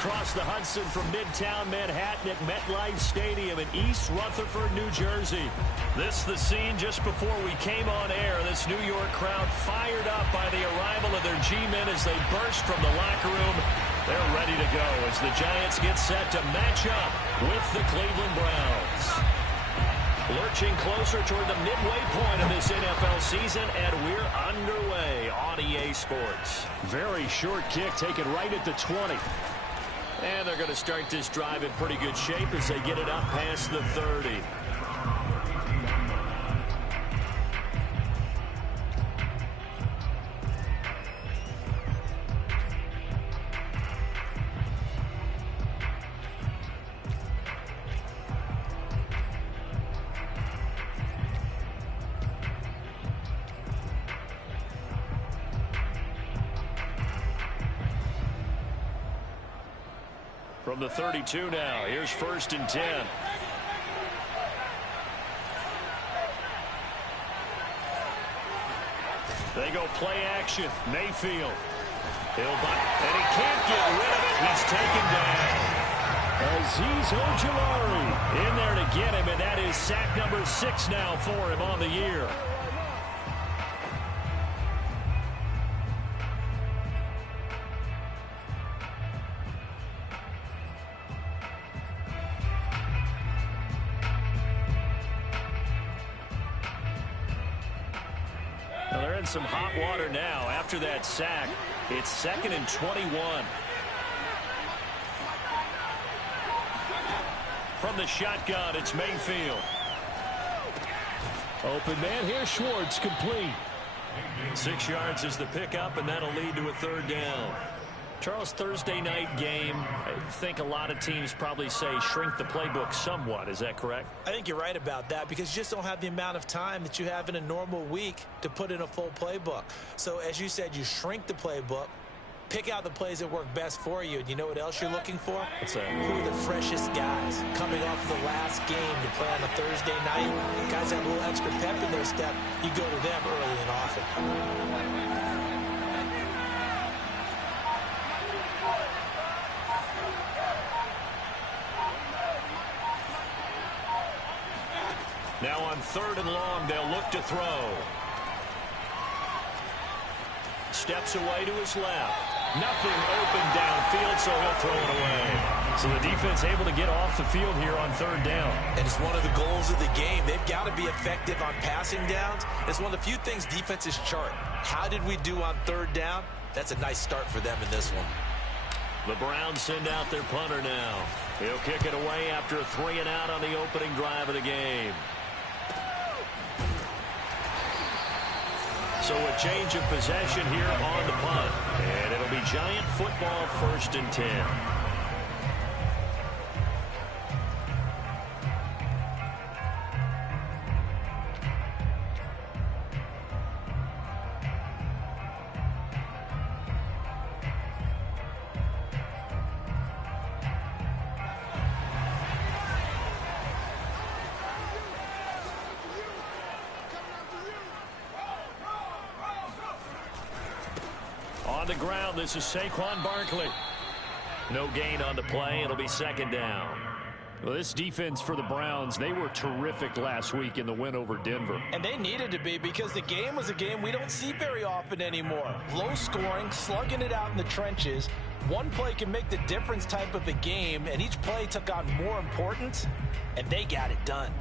across the Hudson from Midtown Manhattan at MetLife Stadium in East Rutherford, New Jersey. This the scene just before we came on air. This New York crowd fired up by the arrival of their G-men as they burst from the locker room. They're ready to go as the Giants get set to match up with the Cleveland Browns. Lurching closer toward the midway point of this NFL season, and we're underway on EA Sports. Very short kick taken right at the 20. And they're going to start this drive in pretty good shape as they get it up past the 30. From the 32 now, here's 1st and 10. They go play action. Mayfield. And he can't get rid of it. He's taken down. Azeez Ojulari in there to get him, and that is sack number 6 now for him on the year. Some hot water now after that sack. It's 2nd and 21. From the shotgun, it's Mayfield. Open man here, Schwartz, complete. 6 yards is the pickup, and that'll lead to a 3rd down. Charles, Thursday night game, I think a lot of teams probably say shrink the playbook somewhat. Is that correct? I think you're right about that because you just don't have the amount of time that you have in a normal week to put in a full playbook. So as you said, you shrink the playbook, pick out the plays that work best for you. And you know what else you're looking for? What's that? Who are the freshest guys coming off the last game to play on a Thursday night? Guys have a little extra pep in their step. You go to them early and often. Now on 3rd and long, they'll look to throw. Steps away to his left. Nothing open downfield, so he'll throw it away. So the defense able to get off the field here on 3rd down. And it's one of the goals of the game. They've got to be effective on passing downs. It's one of the few things defenses chart. How did we do on 3rd down? That's a nice start for them in this one. The Browns send out their punter now. He'll kick it away after a 3 and out on the opening drive of the game. So a change of possession here on the punt. And it'll be Giant football, 1st and 10. On the ground, this is Saquon Barkley. No gain on the play. It'll be 2nd down. Well, this defense for the Browns, they were terrific last week in the win over Denver. And they needed to be because the game was a game we don't see very often anymore. Low scoring, slugging it out in the trenches. One play can make the difference type of a game, and each play took on more importance, and they got it done.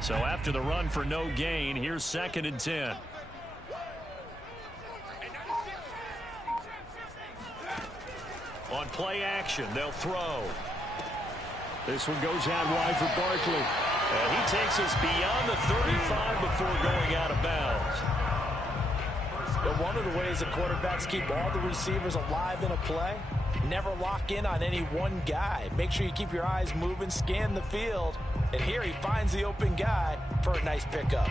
So after the run for no gain, here's 2nd and 10. On play action, they'll throw. This one goes out wide for Barkley. And he takes us beyond the 35 before going out of bounds. But one of the ways the quarterbacks keep all the receivers alive in a play, never lock in on any one guy. Make sure you keep your eyes moving, scan the field. And here he finds the open guy for a nice pickup.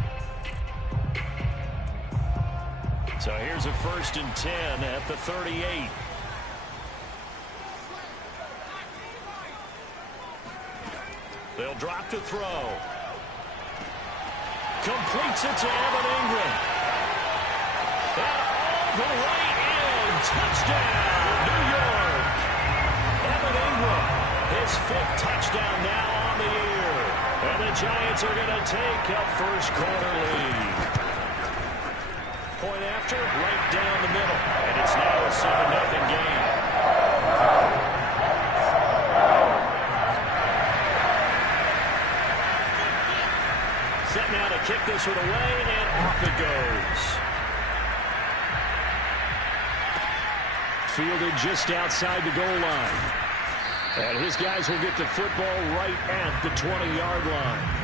So here's a 1st and 10 at the 38. They'll drop to throw. Completes it to Evan Ingram. And all the way in. Touchdown, New York. Evan Ingram, his 5th touchdown now on the year. And the Giants are going to take a first-quarter lead. Point after, right down the middle. And it's now a 7-0 game. Set now to kick this one away, and off it goes. Fielded just outside the goal line. And his guys will get the football right at the 20-yard line.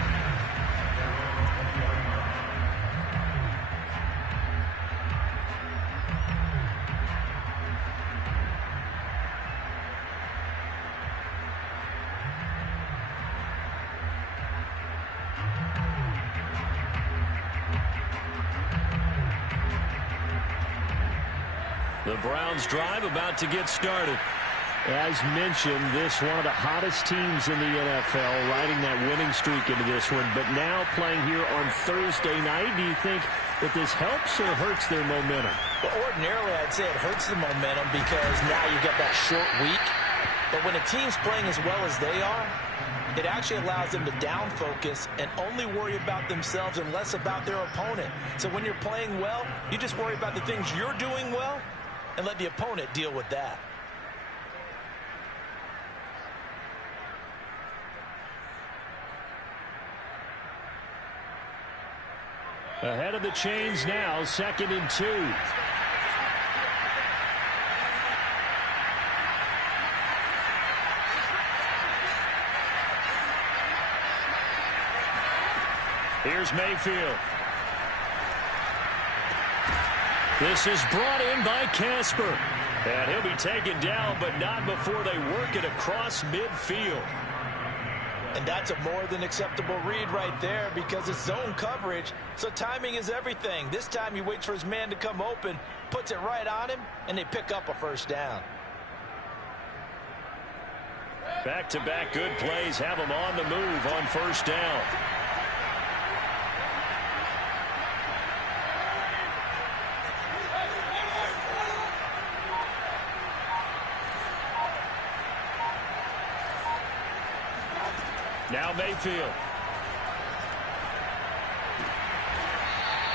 The Browns drive about to get started. As mentioned, this one of the hottest teams in the NFL, riding that winning streak into this one, but now playing here on Thursday night. Do you think that this helps or hurts their momentum? Well, ordinarily, I'd say it hurts the momentum because now you get that short week. But when a team's playing as well as they are, it actually allows them to down focus and only worry about themselves and less about their opponent. So when you're playing well, you just worry about the things you're doing well and let the opponent deal with that. Ahead of the chains now, 2nd and 2. Here's Mayfield. This is brought in by Casper. And he'll be taken down, but not before they work it across midfield. And that's a more than acceptable read right there because it's zone coverage, so timing is everything. This time he waits for his man to come open, puts it right on him, and they pick up a first down. Back-to-back good plays have them on the move on first down. Now Mayfield.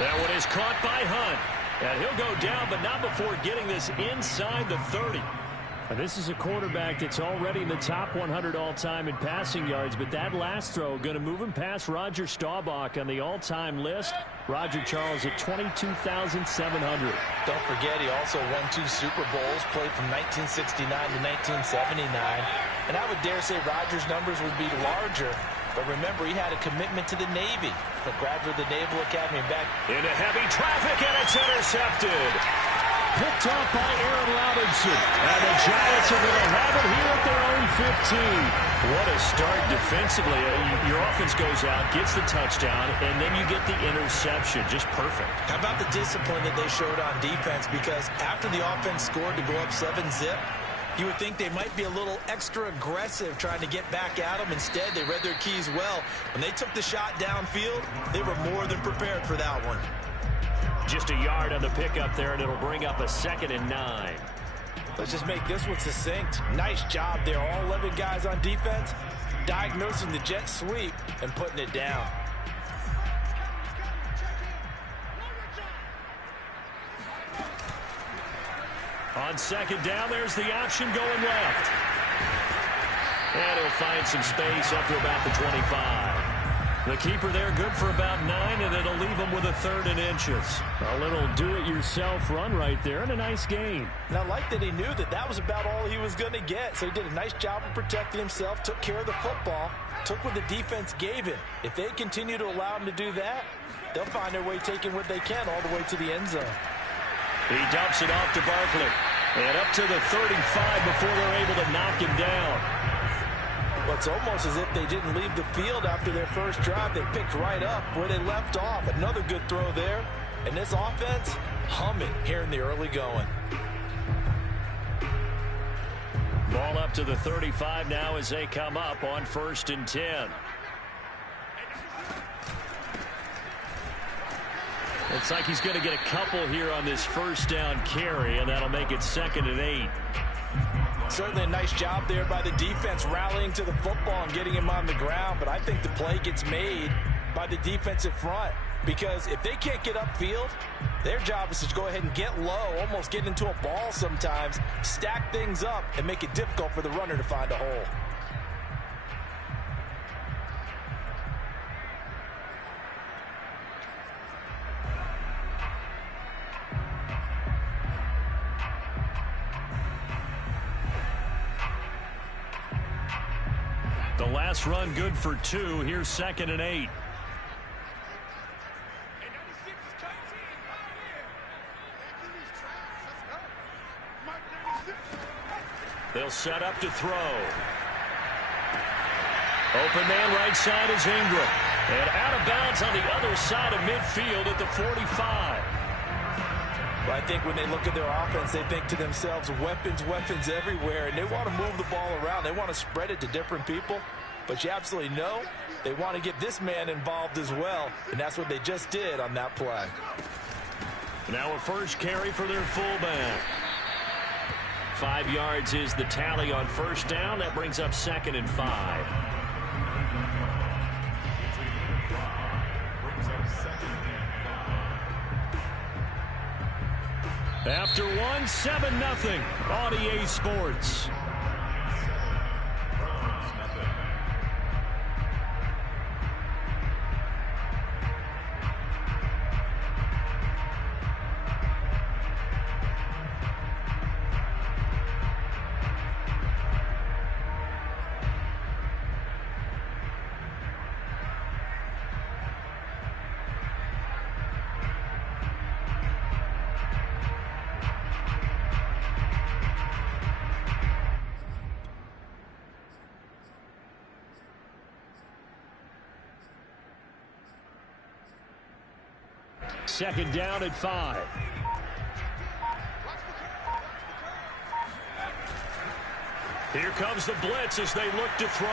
That one is caught by Hunt. And he'll go down, but not before getting this inside the 30. And this is a quarterback that's already in the top 100 all-time in passing yards, but that last throw going to move him past Roger Staubach on the all-time list. Roger Charles at 22,700. Don't forget, he also won 2 Super Bowls, played from 1969 to 1979. And I would dare say Roger's numbers would be larger. But remember, he had a commitment to the Navy. A graduate of the Naval Academy back. Into heavy traffic, and it's intercepted. Picked off by Aaron Robinson. And the Giants are going to have it here at their own 15. What a start defensively. Your offense goes out, gets the touchdown, and then you get the interception. Just perfect. How about the discipline that they showed on defense? Because after the offense scored to go up 7-zip, you would think they might be a little extra aggressive trying to get back at them. Instead, they read their keys well. When they took the shot downfield, they were more than prepared for that one. Just a yard on the pickup there, and it'll bring up a 2nd and 9. Let's just make this one succinct. Nice job there. All 11 guys on defense diagnosing the jet sweep and putting it down. On 2nd down, there's the option going left. And he'll find some space up to about the 25. The keeper there good for about 9, and it'll leave him with a 3rd and inches. A little do-it-yourself run right there, and a nice gain. And I like that he knew that that was about all he was going to get. So he did a nice job of protecting himself, took care of the football, took what the defense gave him. If they continue to allow him to do that, they'll find their way taking what they can all the way to the end zone. He dumps it off to Barkley. And up to the 35 before they're able to knock him down. Well, it's almost as if they didn't leave the field after their first drive. They picked right up where they left off. Another good throw there. And this offense, humming here in the early going. Ball up to the 35 now as they come up on 1st and 10. Looks like he's going to get a couple here on this first down carry, and that'll make it 2nd and 8. Certainly a nice job there by the defense rallying to the football and getting him on the ground, but I think the play gets made by the defensive front, because if they can't get upfield, their job is to go ahead and get low, almost get into a ball sometimes, stack things up, and make it difficult for the runner to find a hole. The last run good for 2. Here's 2nd and 8. They'll set up to throw. Open man right side is Ingram. And out of bounds on the other side of midfield at the 45. But I think when they look at their offense, they think to themselves, weapons, weapons everywhere, and they want to move the ball around. They want to spread it to different people. But you absolutely know they want to get this man involved as well, and that's what they just did on that play. Now a first carry for their fullback. 5 yards is the tally on first down. That brings up 2nd and 5. After 1, 7-0 on EA Sports. Second down at 5. Here comes the blitz as they look to throw.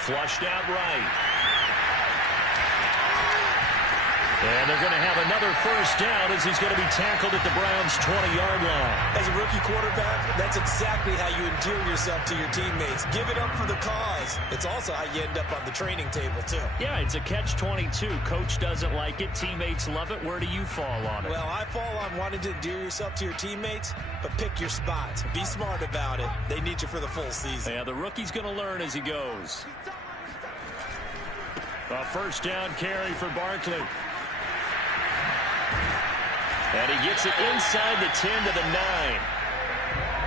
Flushed out right. And they're going to have another first down as he's going to be tackled at the Browns' 20-yard line. As a rookie quarterback, that's exactly how you endear yourself to your teammates. Give it up for the cause. It's also how you end up on the training table, too. Yeah, it's a catch-22. Coach doesn't like it. Teammates love it. Where do you fall on it? Well, I fall on wanting to endear yourself to your teammates, but pick your spots. Be smart about it. They need you for the full season. Yeah, the rookie's going to learn as he goes. A first down carry for Barkley. And he gets it inside the 10 to the 9.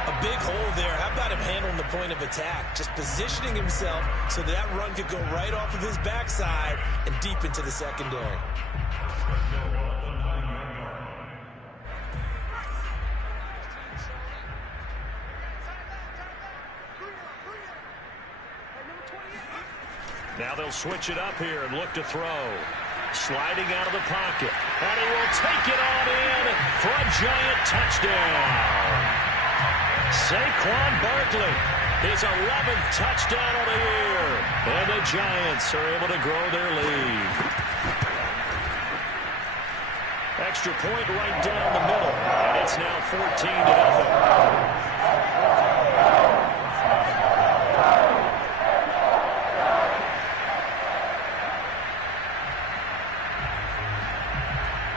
A big hole there. How about him handling the point of attack? Just positioning himself so that run could go right off of his backside and deep into the secondary. Now they'll switch it up here and look to throw. Sliding out of the pocket. And he will take it on in for a giant touchdown. Saquon Barkley, his 11th touchdown of the year. And the Giants are able to grow their lead. Extra point right down the middle. And it's now 14-0.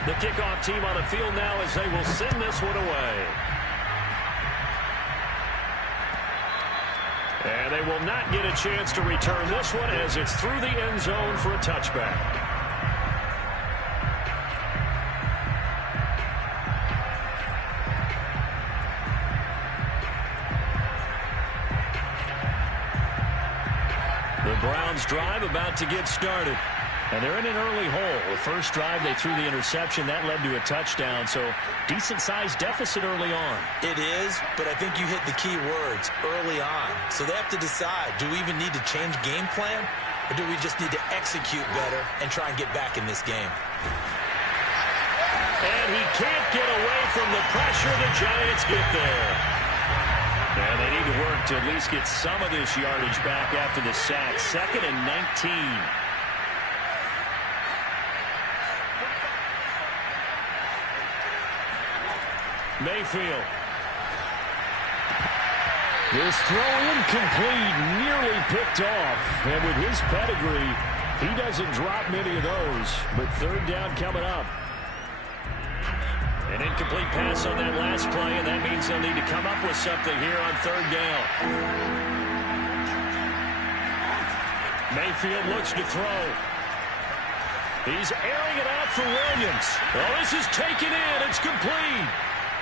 The kickoff team on the field now as they will send this one away. And they will not get a chance to return this one as it's through the end zone for a touchback. The Browns drive about to get started. And they're in an early hole. The first drive, they threw the interception. That led to a touchdown. So decent-sized deficit early on. It is, but I think you hit the key words, early on. So they have to decide, do we even need to change game plan? Or do we just need to execute better and try and get back in this game? And he can't get away from the pressure. The Giants get there. And they need to work to at least get some of this yardage back after the sack. 2nd and 19. Mayfield. This throw incomplete, nearly picked off. And with his pedigree, he doesn't drop many of those. But 3rd down coming up. An incomplete pass on that last play, and that means they'll need to come up with something here on 3rd down. Mayfield looks to throw. He's airing it out for Williams. Oh, this is taken in. It's complete.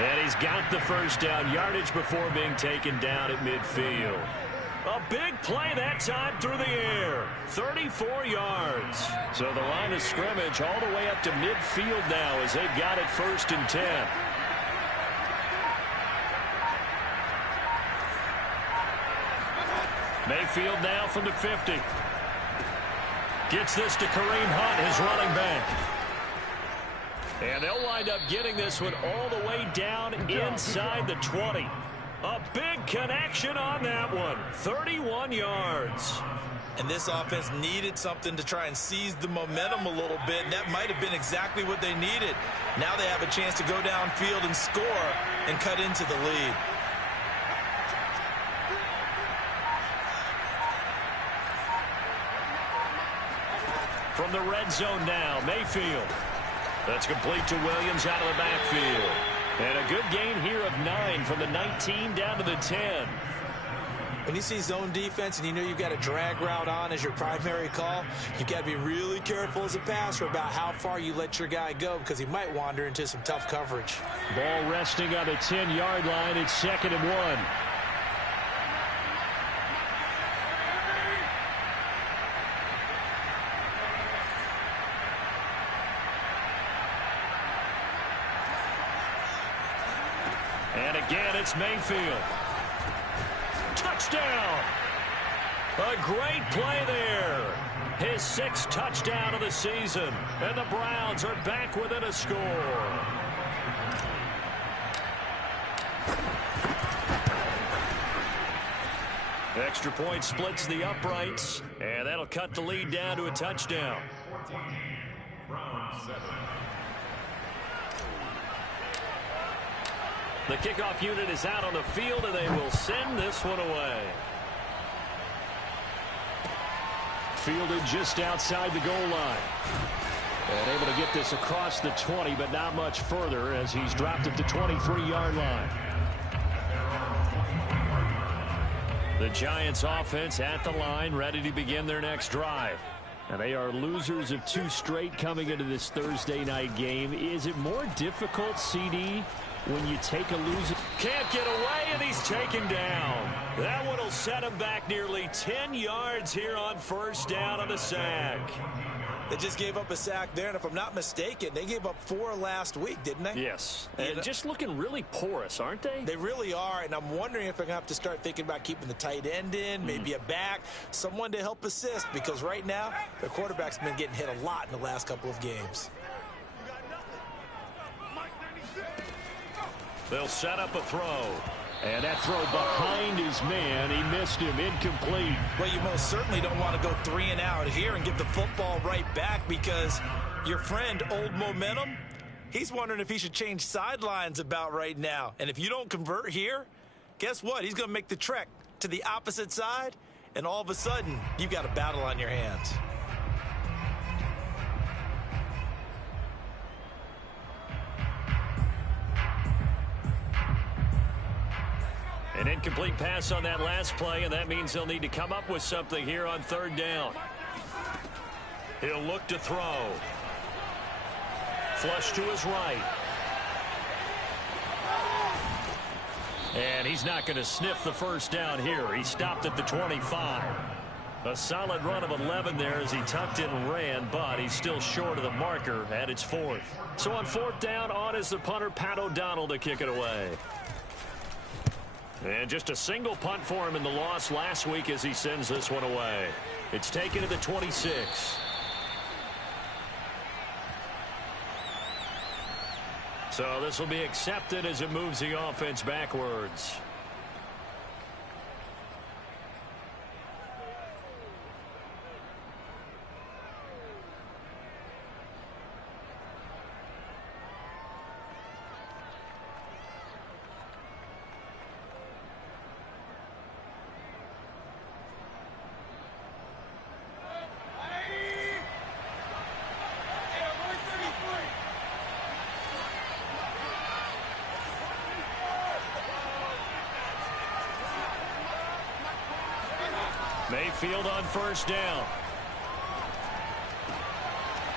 And he's got the 1st down yardage before being taken down at midfield. A big play that time through the air. 34 yards. So the line of scrimmage all the way up to midfield now as they've got it 1st and 10. Mayfield now from the 50. Gets this to Kareem Hunt, his running back. And they'll wind up getting this one all the way down inside the 20. A big connection on that one. 31 yards. And this offense needed something to try and seize the momentum a little bit, and that might have been exactly what they needed. Now they have a chance to go downfield and score and cut into the lead. From the red zone now, Mayfield. That's complete to Williams out of the backfield. And a good gain here of 9 from the 19 down to the 10. When you see zone defense and you know you've got a drag route on as your primary call, you've got to be really careful as a passer about how far you let your guy go because he might wander into some tough coverage. Ball resting on the 10-yard line. It's 2nd and 1. And again, it's Mayfield. Touchdown! A great play there. His 6th touchdown of the season. And the Browns are back within a score. Extra point splits the uprights. And that'll cut the lead down to a touchdown. The kickoff unit is out on the field, and they will send this one away. Fielded just outside the goal line. And able to get this across the 20, but not much further as he's dropped at the 23-yard line. The Giants offense at the line, ready to begin their next drive. And they are losers of 2 straight coming into this Thursday night game. Is it more difficult, CD, when you take a loser? Can't get away, and he's taken down. That one will set him back nearly 10 yards here on 1st down on the sack. They just gave up a sack there, and if I'm not mistaken, they gave up 4 last week, didn't they? Yes. And just looking really porous, aren't they? They really are, and I'm wondering if they're going to have to start thinking about keeping the tight end in, maybe a back, someone to help assist, because right now, their quarterback's been getting hit a lot in the last couple of games. They'll set up a throw. And that throw behind his man. He missed him. Incomplete. Well, you most certainly don't want to go 3 and out here and get the football right back because your friend, Old Momentum, he's wondering if he should change sidelines about right now. And if you don't convert here, guess what? He's going to make the trek to the opposite side, and all of a sudden, you've got a battle on your hands. An incomplete pass on that last play, and that means they'll need to come up with something here on 3rd down. He'll look to throw. Flush to his right. And he's not going to sniff the 1st down here. He stopped at the 25. A solid run of 11 there as he tucked it and ran, but he's still short of the marker at its 4th. So on 4th down, on is the punter, Pat O'Donnell, to kick it away. And just a single punt for him in the loss last week as he sends this one away. It's taken to the 26. So this will be accepted as it moves the offense backwards. Mayfield on first down.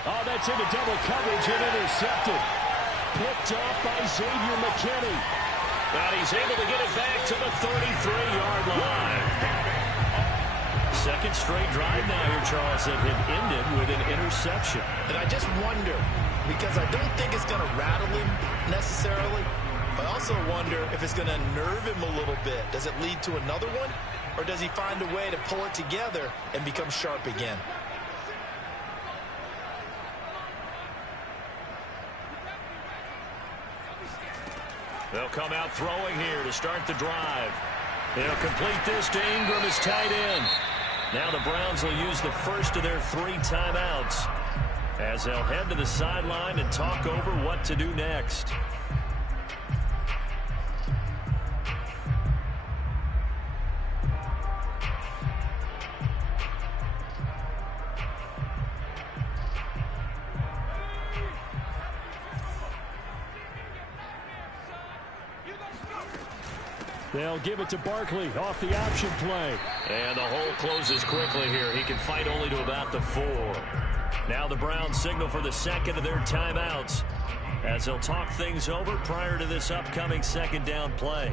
Oh, that's into double coverage and intercepted. Picked off by Xavier McKinney. But he's able to get it back to the 33-yard line. Second straight drive now here, Charles, that had ended with an interception. And I just wonder, because I don't think it's going to rattle him necessarily, but I also wonder if it's going to nerve him a little bit. Does it lead to another one? Or does he find a way to pull it together and become sharp again? They'll come out throwing here to start the drive. They'll complete this to Ingram as tight end. Now the Browns will use the first of their 3 timeouts as they'll head to the sideline and talk over what to do next. They'll give it to Barkley off the option play. And the hole closes quickly here. He can fight only to about the 4. Now the Browns signal for the second of their timeouts as they'll talk things over prior to this upcoming second down play.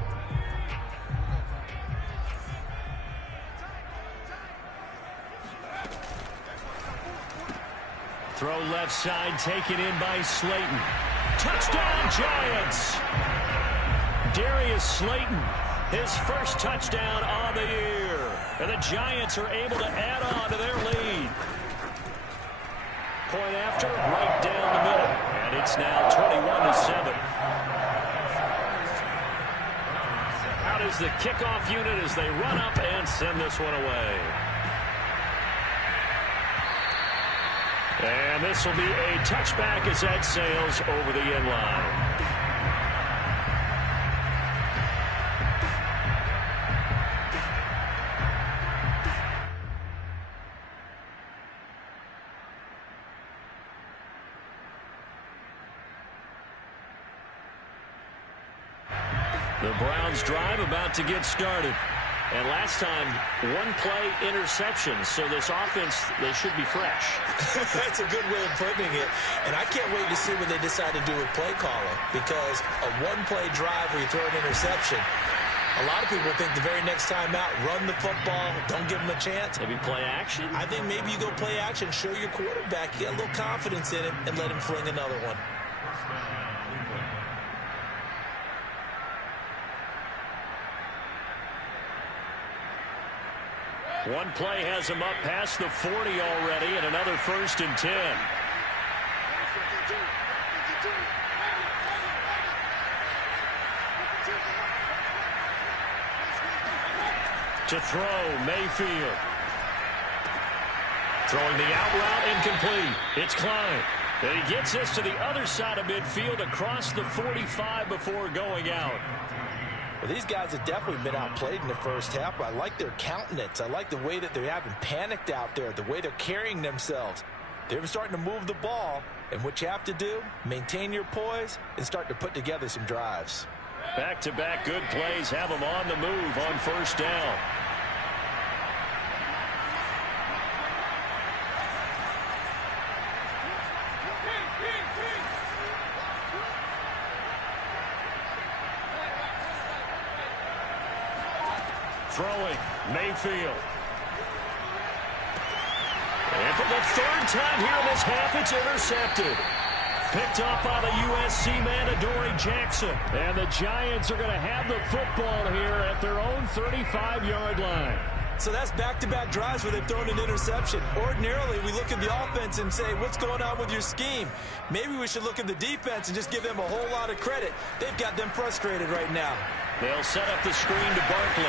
Throw left side, taken in by Slayton. Touchdown, Giants! Darius Slayton, his first touchdown on the year. And the Giants are able to add on to their lead. Point after, right down the middle. And it's now 21-7. Out is the kickoff unit as they run up and send this one away. And this will be a touchback as that sails over the end line. The Browns drive about to get started. And last time, 1-play interception. So this offense, they should be fresh. That's a good way of putting it. And I can't wait to see what they decide to do with play calling. Because a 1-play drive where you throw an interception, a lot of people think the very next time out, run the football, don't give them a chance. Maybe play action? I think maybe you go play action, show your quarterback, you get a little confidence in him, and let him fling another one. One play has him up past the 40 already, and another 1st and 10. To throw, Mayfield. Throwing the out route, incomplete. It's Klein. And he gets this to the other side of midfield across the 45 before going out. Well, these guys have definitely been outplayed in the first half, but I like their countenance. I like the way that they haven't panicked out there, the way they're carrying themselves. They're starting to move the ball, and what you have to do, maintain your poise and start to put together some drives. Back-to-back good plays have them on the move on first down. Throwing, Mayfield. And for the 3rd time here in this half, it's intercepted. Picked off by the USC man, Adoree Jackson. And the Giants are going to have the football here at their own 35-yard line. So that's back-to-back drives where they've thrown an interception. Ordinarily, we look at the offense and say, what's going on with your scheme? Maybe we should look at the defense and just give them a whole lot of credit. They've got them frustrated right now. They'll set up the screen to Barkley.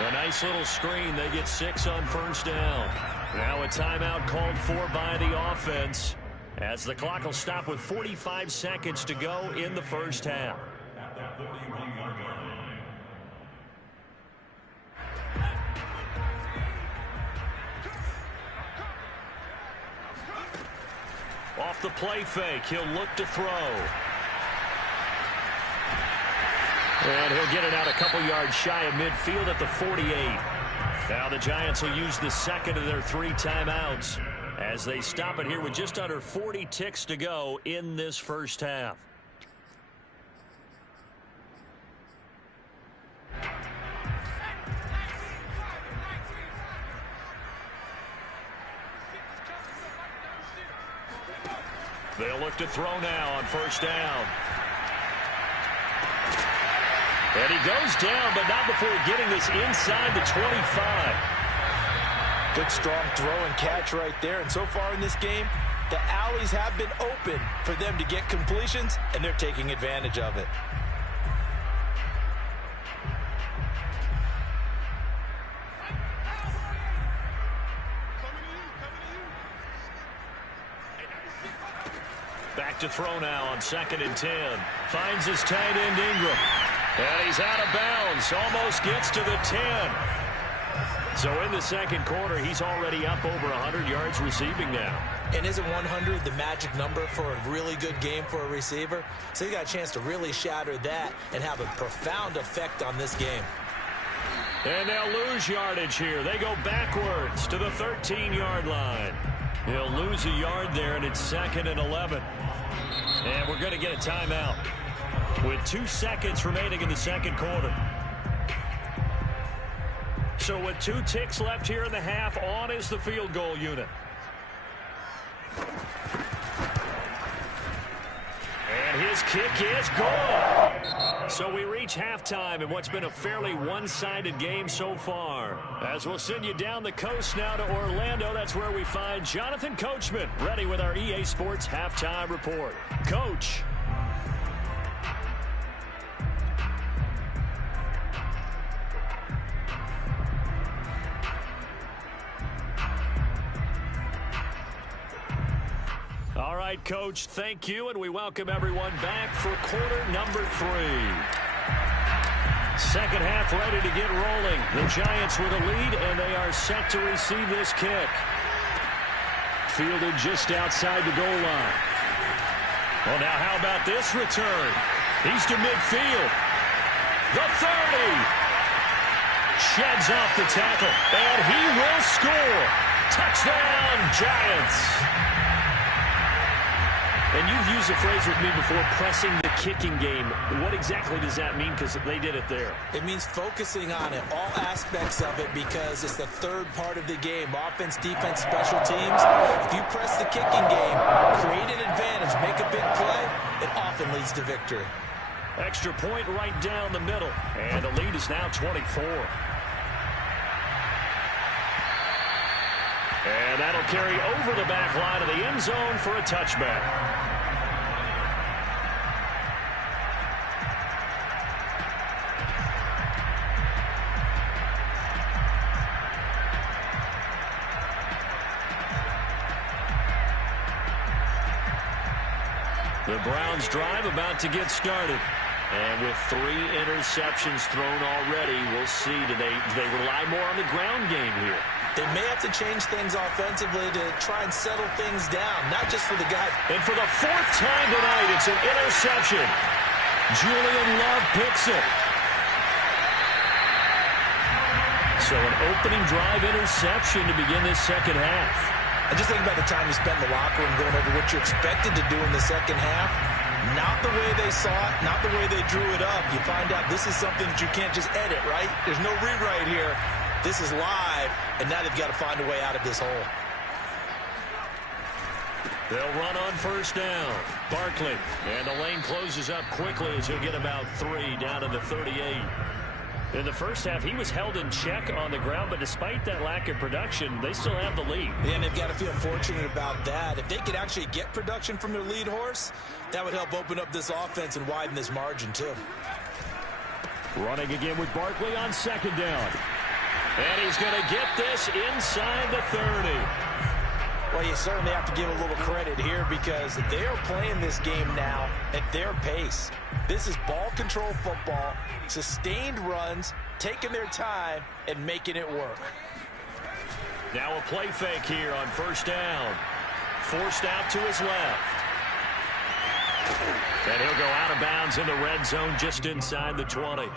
A nice little screen. They get 6 on first down. Now a timeout called for by the offense, as the clock will stop with 45 seconds to go in the first half. Off the play fake, he'll look to throw. And he'll get it out a couple yards shy of midfield at the 48. Now the Giants will use the second of their 3 timeouts as they stop it here with just under 40 ticks to go in this first half. They'll look to throw now on first down. And he goes down, but not before getting this inside the 25. Good, strong throw and catch right there. And so far in this game, the alleys have been open for them to get completions, and they're taking advantage of it. Back to throw now on 2nd and 10. Finds his tight end Ingram. And he's out of bounds. Almost gets to the 10. So in the second quarter, he's already up over 100 yards receiving now. And isn't 100 the magic number for a really good game for a receiver? So he got a chance to really shatter that and have a profound effect on this game. And they'll lose yardage here. They go backwards to the 13-yard line. He'll lose a yard there, and it's 2nd and 11. And we're going to get a timeout with 2 seconds remaining in the second quarter. So with 2 ticks left here in the half, on is the field goal unit. And his kick is good. So we reach halftime in what's been a fairly one-sided game so far. As we'll send you down the coast now to Orlando, that's where we find Jonathan Coachman ready with our EA Sports Halftime Report. Coach. All right, Coach, thank you, and we welcome everyone back for quarter number 3. Second half ready to get rolling. The Giants with a lead, and they are set to receive this kick. Fielded just outside the goal line. Well, now how about this return? He's to midfield. The 30. Sheds off the tackle, and he will score. Touchdown, Giants. And you've used the phrase with me before, pressing the kicking game. What exactly does that mean? Because they did it there. It means focusing on it, all aspects of it, because it's the third part of the game. Offense, defense, special teams. If you press the kicking game, create an advantage, make a big play, it often leads to victory. Extra point right down the middle. And the lead is now 24. And that'll carry over the back line of the end zone for a touchback. The Browns drive about to get started. And with 3 interceptions thrown already, we'll see. Do they rely more on the ground game here? They may have to change things offensively to try and settle things down, not just for the guys. And for the 4th time tonight, it's an interception. Julian Love picks it. So an opening drive interception to begin this second half. And just think about the time you spent in the locker room going over what you expected to do in the second half. Not the way they saw it, not the way they drew it up. You find out this is something that you can't just edit, right? There's no rewrite here. This is live, and now they've got to find a way out of this hole. They'll run on first down. Barkley. And the lane closes up quickly as he'll get about 3 down to the 38. In the first half, he was held in check on the ground, but despite that lack of production, they still have the lead. Yeah, and they've got to feel fortunate about that. If they could actually get production from their lead horse, that would help open up this offense and widen this margin, too. Running again with Barkley on second down. And he's going to get this inside the 30. Well, you certainly have to give a little credit here because they are playing this game now at their pace. This is ball control football, sustained runs, taking their time, and making it work. Now a play fake here on first down. Forced out to his left. And he'll go out of bounds in the red zone just inside the 20.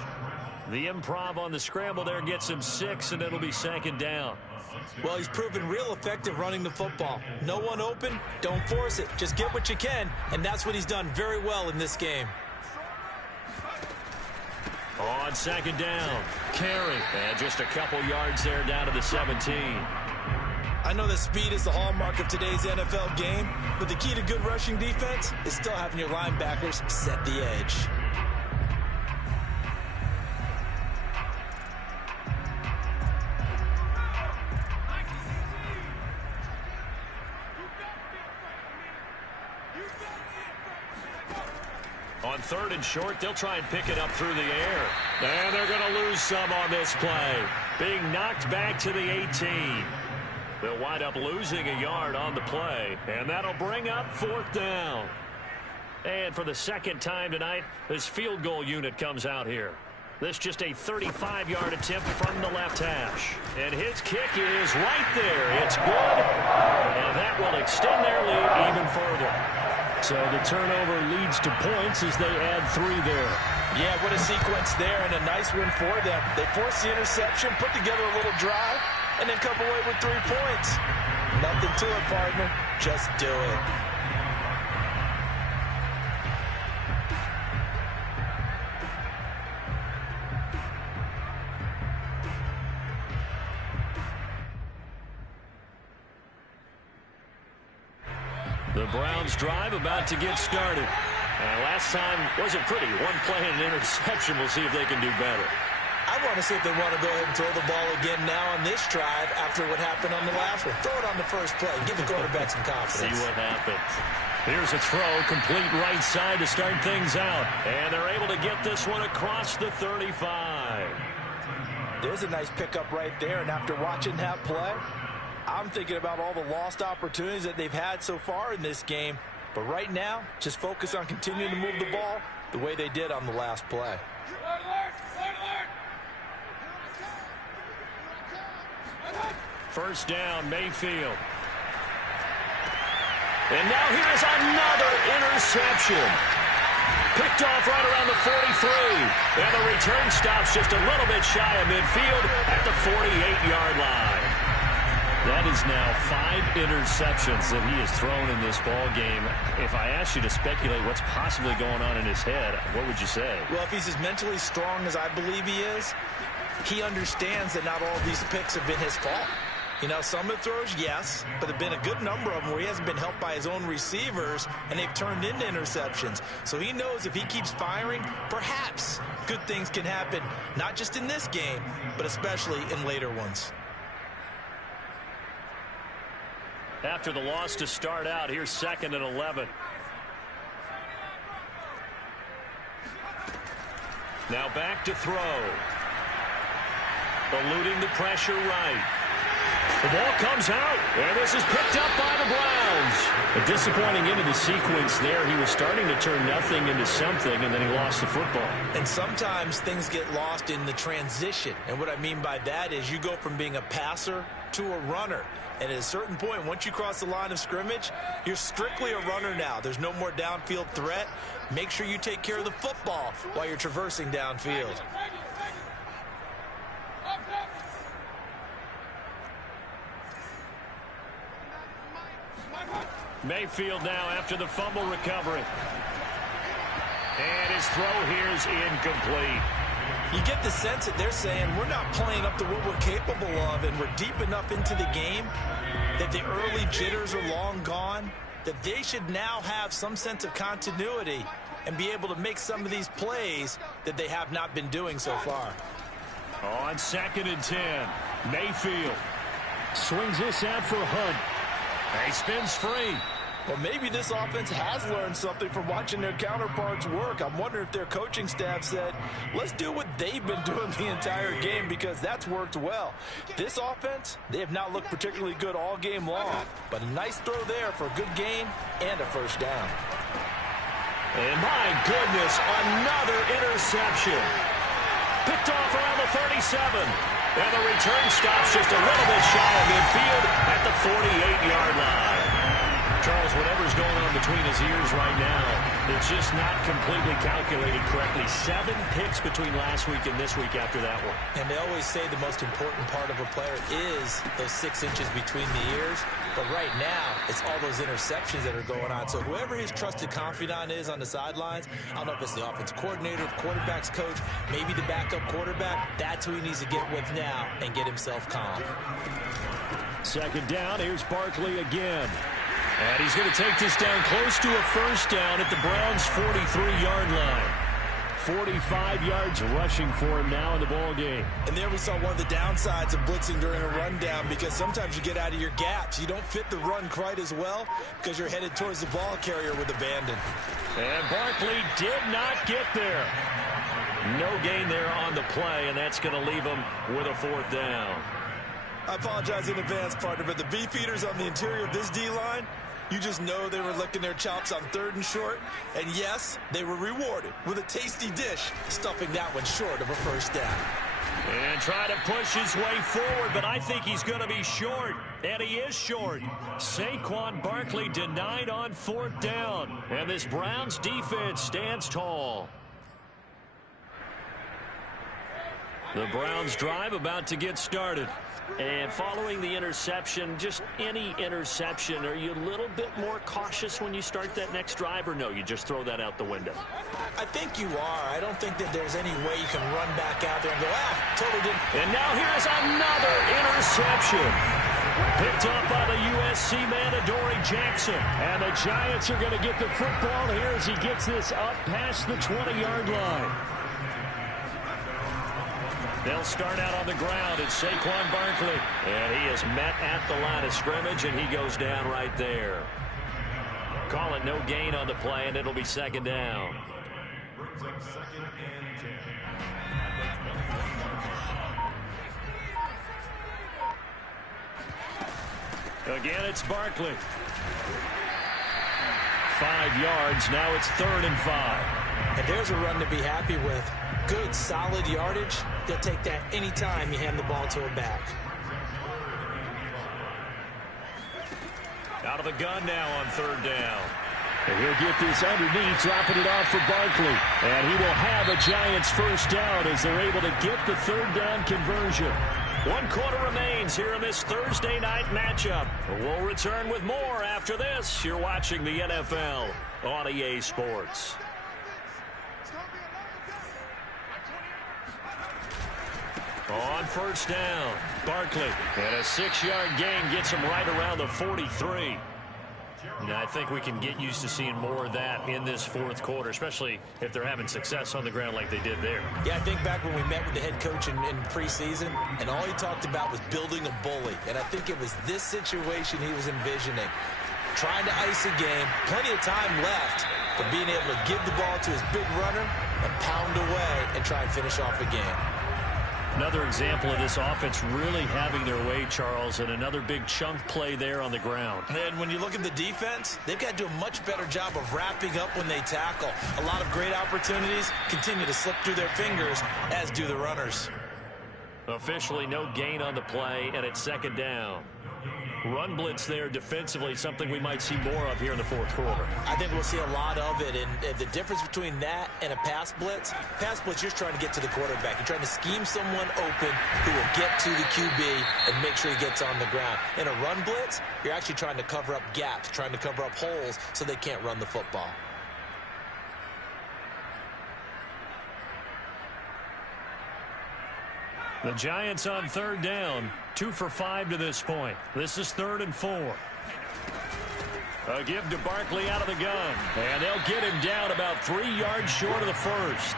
The improv on the scramble there gets him 6, and it'll be second down. Well, he's proven real effective running the football. No one open, don't force it. Just get what you can, and that's what he's done very well in this game. On second down, carry. And just a couple yards there down to the 17. I know that speed is the hallmark of today's NFL game, but the key to good rushing defense is still having your linebackers set the edge. On third and short, they'll try and pick it up through the air. And they're going to lose some on this play. Being knocked back to the 18. They'll wind up losing a yard on the play. And that'll bring up fourth down. And for the second time tonight, this field goal unit comes out here. This just a 35-yard attempt from the left hash. And his kick is right there. It's good. And that will extend their lead even further. So the turnover leads to points as they add 3 there. Yeah, what a sequence there and a nice win for them. They forced the interception, put together a little drive, and then come away with 3 points. Nothing to it, partner. Just do it. The Browns drive about to get started. Last time wasn't pretty. One play and an interception. We'll see if they can do better. I want to see if they want to go ahead and throw the ball again now on this drive after what happened on the last one. Throw it on the first play. Give the quarterback some confidence. See what happens. Here's a throw, complete right side to start things out. And they're able to get this one across the 35. There's a nice pickup right there, and after watching that play, I'm thinking about all the lost opportunities that they've had so far in this game. But right now, just focus on continuing to move the ball the way they did on the last play. First down, Mayfield. And now here's another interception. Picked off right around the 43. And the return stops just a little bit shy of midfield at the 48-yard line. That is now 5 interceptions that he has thrown in this ball game. If I asked you to speculate what's possibly going on in his head, what would you say? Well, if he's as mentally strong as I believe he is, he understands that not all of these picks have been his fault. You know, some of the throws, yes, but there have been a good number of them where he hasn't been helped by his own receivers, and they've turned into interceptions. So he knows if he keeps firing, perhaps good things can happen, not just in this game, but especially in later ones. After the loss to start out, here's 2nd and 11. Now back to throw. Eluding the pressure right. The ball comes out, and this is picked up by the Browns. A disappointing end of the sequence there. He was starting to turn nothing into something, and then he lost the football. And sometimes things get lost in the transition. And what I mean by that is you go from being a passer to a runner. And at a certain point, once you cross the line of scrimmage, you're strictly a runner now. There's no more downfield threat. Make sure you take care of the football while you're traversing downfield. Mayfield now after the fumble recovery. And his throw here is incomplete. You get the sense that they're saying we're not playing up to what we're capable of, and we're deep enough into the game that the early jitters are long gone, that they should now have some sense of continuity and be able to make some of these plays that they have not been doing so far. On 2nd and 10, Mayfield swings this out for Hunt. He spins free. Well, maybe this offense has learned something from watching their counterparts work. I'm wondering if their coaching staff said, let's do what they've been doing the entire game, because that's worked well. This offense, they have not looked particularly good all game long, but a nice throw there for a good gain and a first down. And my goodness, another interception. Picked off around the 37. And the return stops just a little bit shy of midfield at the 48-yard line. Charles, whatever's going on between his ears right now, it's just not completely calculated correctly. 7 picks between last week and this week after that one. And they always say the most important part of a player is those 6 inches between the ears. But right now, it's all those interceptions that are going on. So whoever his trusted confidant is on the sidelines, I don't know if it's the offensive coordinator, the quarterback's coach, maybe the backup quarterback, that's who he needs to get with now and get himself calm. 2nd down, here's Barkley again. And he's going to take this down close to a first down at the Browns' 43-yard line. 45 yards rushing for him now in the ball game. And there we saw one of the downsides of blitzing during a rundown, because sometimes you get out of your gaps. You don't fit the run quite as well because you're headed towards the ball carrier with abandon. And Barkley did not get there. No gain there on the play, and that's going to leave him with a 4th down. I apologize in advance, partner, but the beefeaters on the interior of this D-line, you just know they were licking their chops on 3rd and short. And yes, they were rewarded with a tasty dish, stuffing that one short of a first down. And try to push his way forward, but I think he's going to be short. And he is short. Saquon Barkley denied on 4th down. And this Browns defense stands tall. The Browns drive about to get started. And following the interception, just any interception, are you a little bit more cautious when you start that next drive, or no, you just throw that out the window? I think you are. I don't think that there's any way you can run back out there and go, totally didn't. And now here's another interception. Picked up by the USC man, Adoree Jackson. And the Giants are going to get the football here as he gets this up past the 20-yard line. They'll start out on the ground. It's Saquon Barkley. And he is met at the line of scrimmage, and he goes down right there. Call it no gain on the play, and it'll be 2nd down. Again, it's Barkley. 5 yards. Now it's 3rd and 5. And there's a run to be happy with. Good, solid yardage. They'll take that anytime you hand the ball to a back. Out of the gun now on 3rd down. And he'll get this underneath, dropping it off for Barkley. And he will have a Giants first down as they're able to get the 3rd down conversion. 1 quarter remains here in this Thursday night matchup. We'll return with more after this. You're watching the NFL on EA Sports. On 1st down, Barkley. And a 6-yard gain gets him right around the 43. And I think we can get used to seeing more of that in this 4th quarter, especially if they're having success on the ground like they did there. Yeah, I think back when we met with the head coach in preseason, and all he talked about was building a bully. And I think it was this situation he was envisioning. Trying to ice a game, plenty of time left, but being able to give the ball to his big runner and pound away and try and finish off a game. Another example of this offense really having their way, Charles, and another big chunk play there on the ground. And when you look at the defense, they've got to do a much better job of wrapping up when they tackle. A lot of great opportunities continue to slip through their fingers, as do the runners. Officially no gain on the play, and it's 2nd down. Run blitz there defensively, something we might see more of here in the 4th quarter. I think we'll see a lot of it, and the difference between that and a pass blitz, you're just trying to get to the quarterback. You're trying to scheme someone open who will get to the QB and make sure he gets on the ground. In a run blitz, you're actually trying to cover up gaps, trying to cover up holes so they can't run the football. The Giants on 3rd down, 2 for 5 to this point. This is 3rd and 4. A give to Barkley out of the gun. And they'll get him down about 3 yards short of the first.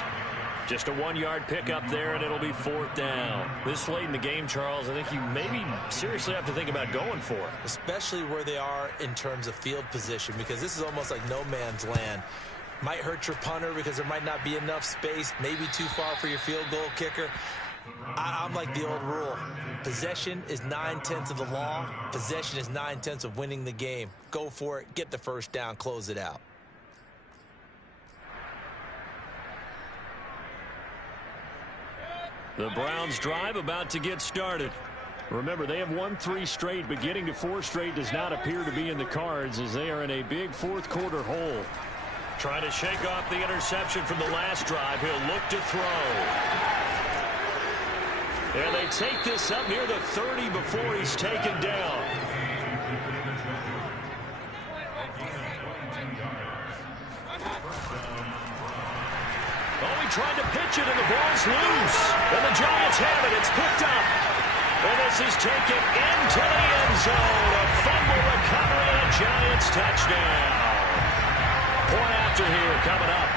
Just a 1-yard pickup there, and it'll be 4th down. This late in the game, Charles, I think you maybe seriously have to think about going for it. Especially where they are in terms of field position, because this is almost like no man's land. Might hurt your punter because there might not be enough space, maybe too far for your field goal kicker. I'm like the old rule. Possession is 9/10 of the law. Possession is 9/10 of winning the game. Go for it. Get the first down. Close it out. The Browns drive about to get started. Remember, they have won 3 straight, but getting to 4 straight does not appear to be in the cards as they are in a big 4th quarter hole. Trying to shake off the interception from the last drive. He'll look to throw. And they take this up near the 30 before he's taken down. Oh, he tried to pitch it, and the ball's loose. And the Giants have it. It's picked up. And this is taken into the end zone. A fumble recovery and a Giants touchdown. Point after here coming up.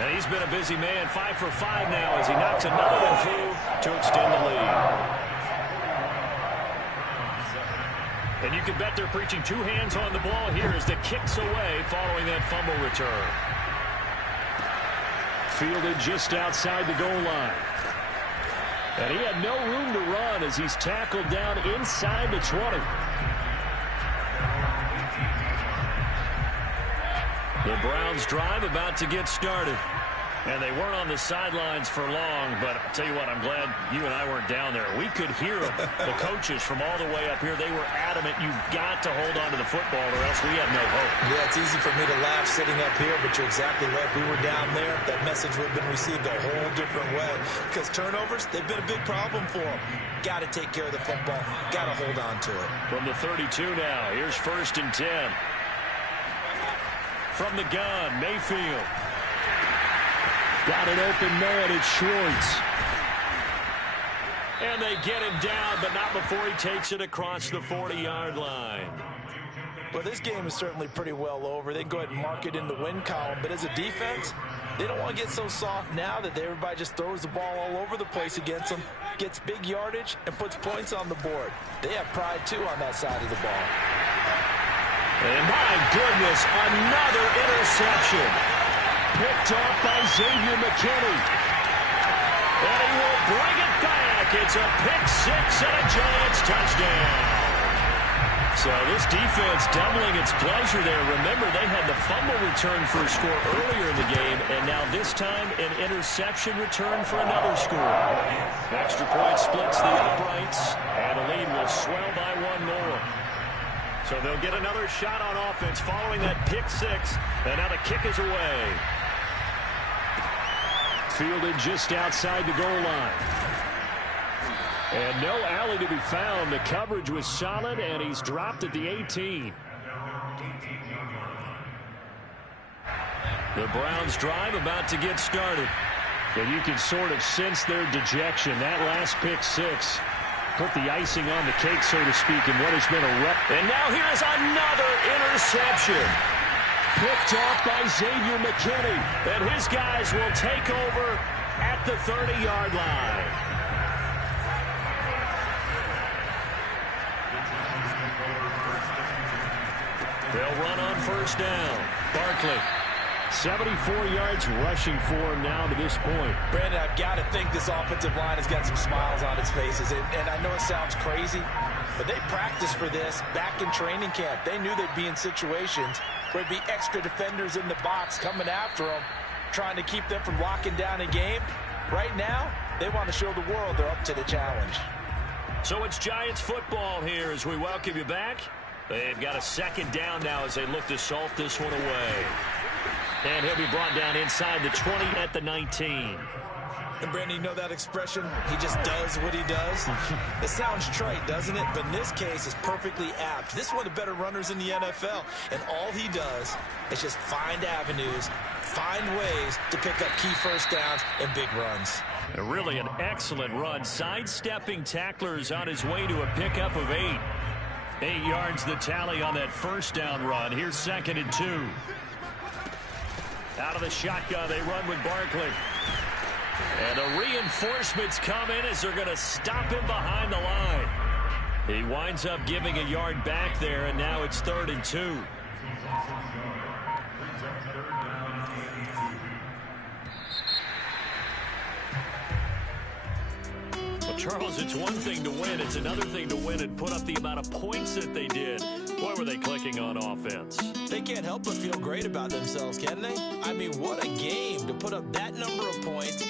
And he's been a busy man, 5 for 5 now as he knocks another one through to extend the lead. And you can bet they're preaching 2 hands on the ball here as the kick's away following that fumble return. Fielded just outside the goal line. And he had no room to run as he's tackled down inside the 20. The Browns drive about to get started. And they weren't on the sidelines for long, but I'll tell you what, I'm glad you and I weren't down there. We could hear them, the coaches from all the way up here. They were adamant, you've got to hold on to the football or else we have no hope. Yeah, it's easy for me to laugh sitting up here, but you're exactly right. If we were down there, that message would have been received a whole different way. Because turnovers, they've been a big problem for them. Got to take care of the football. Got to hold on to it. From the 32 now, here's 1st and 10. From the gun, Mayfield. Got an open man, it's Schwartz. And they get him down, but not before he takes it across the 40-yard line. Well, this game is certainly pretty well over. They can go ahead and mark it in the win column. But as a defense, they don't want to get so soft now that everybody just throws the ball all over the place against them, gets big yardage, and puts points on the board. They have pride, too, on that side of the ball. And my goodness, another interception. Picked off by Xavier McKinney. And he will bring it back. It's a pick-6 and a Giants touchdown. So this defense doubling its pleasure there. Remember, they had the fumble return for a score earlier in the game, and now this time an interception return for another score. Extra point splits the uprights, and the lead will swell by 1 more. So they'll get another shot on offense following that pick-6, and now the kick is away. Fielded just outside the goal line. And no alley to be found. The coverage was solid, and he's dropped at the 18. The Browns drive about to get started. And you can sort of sense their dejection. That last pick-6 put the icing on the cake, so to speak, in what has been a rough. And now here's another interception. Picked off by Xavier McKinney. And his guys will take over at the 30-yard line. They'll run on 1st down. Barkley, 74 yards rushing for him now to this point. Brandon, I've got to think this offensive line has got some smiles on its faces. And I know it sounds crazy, but they practiced for this back in training camp. They knew they'd be in situations where there'd be extra defenders in the box coming after them, trying to keep them from locking down a game. Right now, they want to show the world they're up to the challenge. So it's Giants football here as we welcome you back. They've got a 2nd down now as they look to salt this one away. And he'll be brought down inside the 20 at the 19. And Brandon, you know that expression, he just does what he does? It sounds trite, doesn't it? But in this case, it's perfectly apt. This is one of the better runners in the NFL. And all he does is just find avenues, find ways to pick up key first downs and big runs. Really an excellent run. Sidestepping tacklers on his way to a pickup of 8. 8 yards the tally on that 1st down run. Here's 2nd and 2. Out of the shotgun, they run with Barkley. And the reinforcements come in as they're going to stop him behind the line. He winds up giving a yard back there, and now it's 3rd and 2. Well, Charles, it's one thing to win. It's another thing to win and put up the amount of points that they did. Boy, were they clicking on offense. They can't help but feel great about themselves, can they? I mean, what a game to put up that number of points